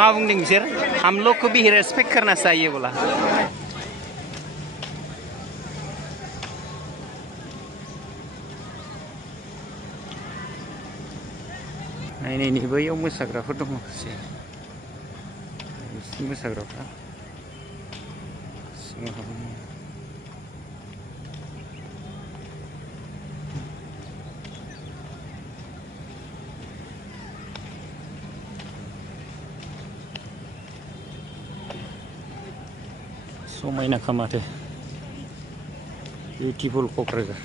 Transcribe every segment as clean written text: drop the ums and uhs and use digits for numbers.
मा बुंदों बिसोर हम लोग को भी रेस्पेक्ट करना चाहिए बोला नायनायनि बैयाव मोसाग्राफोर दं माखासे बिसोर मोसाग्राफ्रा सिङाव हाबनानै समायना खामाथो बिउटिफुल क'क्राझार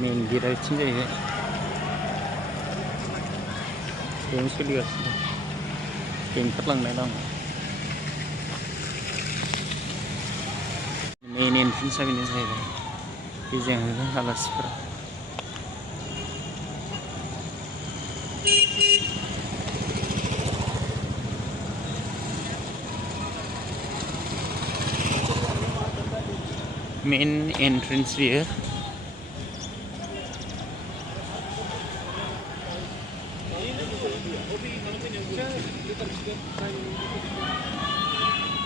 मेन गेटआ बिथिं जाहैबाय बेयावनो सोलिगासिनो ओंखारलांनाय लामा मेन एन्ट्रेन्सआ बेनो जाहैबाय बेजों आलासिफोरा मेन एन्ट्रेन्स बेयो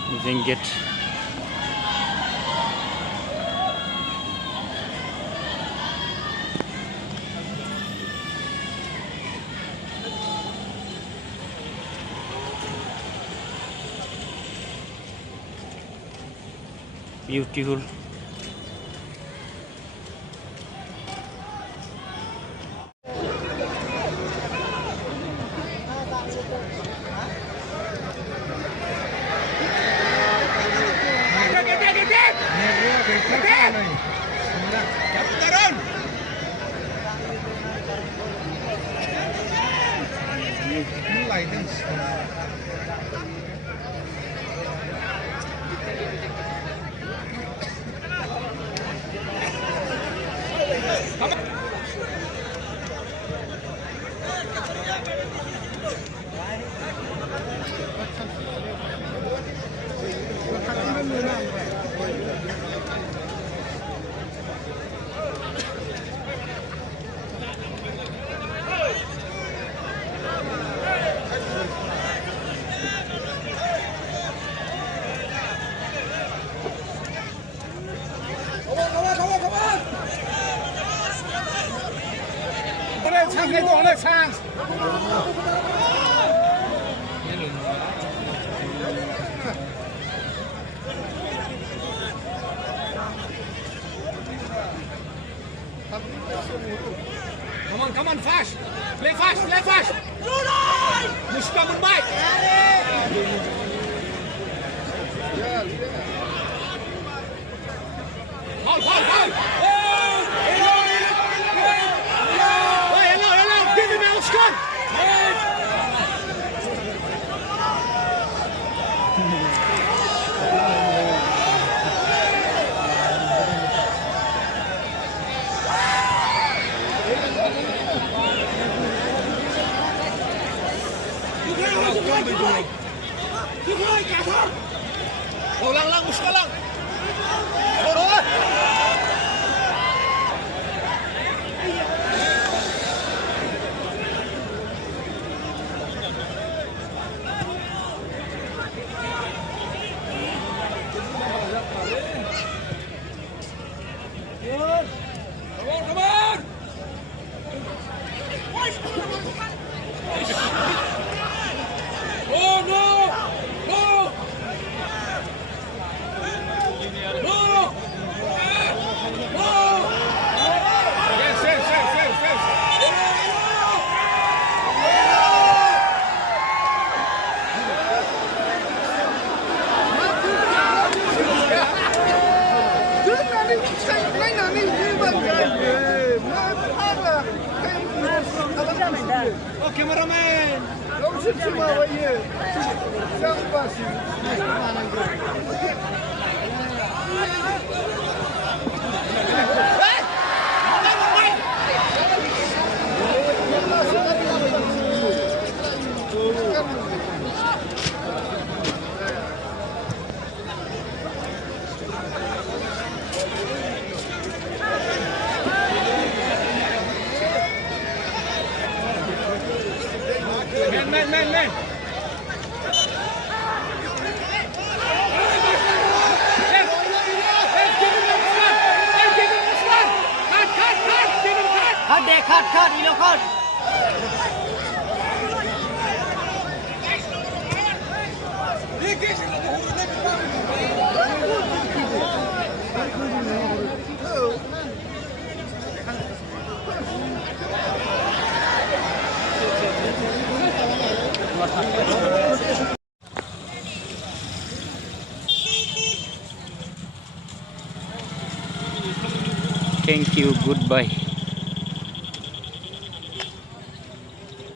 बेजों gate beautiful Come on, fast! Play fast! Mushka Mumbai! Foul! Hello! Give him Elshkan! Lang, Mushka lang! Come on! Oh no! Oh, cameraman! Don't sit over here. দে খাট খাট ইলো খাট Thank you, goodbye.